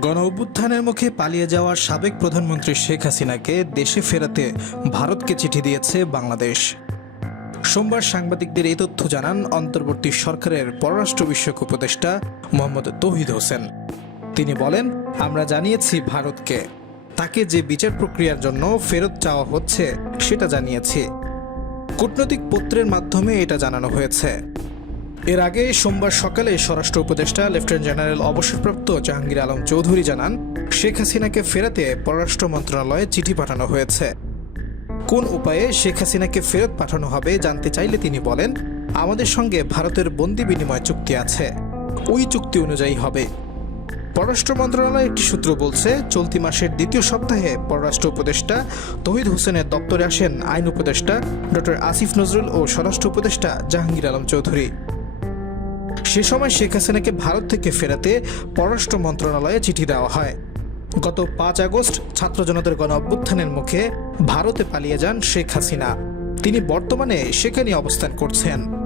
গণ অভ্যুত্থানের মুখে পালিয়ে যাওয়া সাবেক প্রধানমন্ত্রী শেখ হাসিনাকে দেশে ফেরাতে ভারতকে চিঠি দিয়েছে বাংলাদেশ। সোমবার সাংবাদিকদের এই তথ্য জানান অন্তর্বর্তী সরকারের পররাষ্ট্র বিষয়ক উপদেষ্টা মোহাম্মদ তৌহিদ হোসেন। তিনি বলেন, আমরা জানিয়েছি ভারতকে। তাকে যে বিচার প্রক্রিয়ার জন্য ফেরত চাওয়া হচ্ছে, সেটা জানিয়েছি। কূটনৈতিক পত্রের মাধ্যমে এটা জানানো হয়েছে। এর আগে সোমবার সকালে স্বরাষ্ট্র উপদেষ্টা লেফটেন্যান্ট জেনারেল অবসরপ্রাপ্ত জাহাঙ্গীর আলম চৌধুরী জানান, শেখ হাসিনাকে ফেরাতে পররাষ্ট্র মন্ত্রণালয়ে চিঠি পাঠানো হয়েছে। কোন উপায়ে শেখ হাসিনাকে ফেরত পাঠানো হবে জানতে চাইলে তিনি বলেন, আমাদের সঙ্গে ভারতের বন্দি বিনিময় চুক্তি আছে। ওই চুক্তি অনুযায়ী হবে। পররাষ্ট্র মন্ত্রণালয়ের একটি সূত্র বলছে, চলতি মাসের দ্বিতীয় সপ্তাহে পররাষ্ট্র উপদেষ্টা তহিদ হোসেনের দপ্তরে আসেন আইন উপদেষ্টা ডক্টর আসিফ নজরুল ও স্বরাষ্ট্র উপদেষ্টা জাহাঙ্গীর আলম চৌধুরী। সে সময় শেখ হাসিনাকে ভারত থেকে ফেরাতে পররাষ্ট্র মন্ত্রণালয়ে চিঠি দেওয়া হয়। গত পাঁচ আগস্ট ছাত্র জনতার গণ অভ্যুত্থানের মুখে ভারতে পালিয়ে যান শেখ হাসিনা। তিনি বর্তমানে সেখানে অবস্থান করছেন।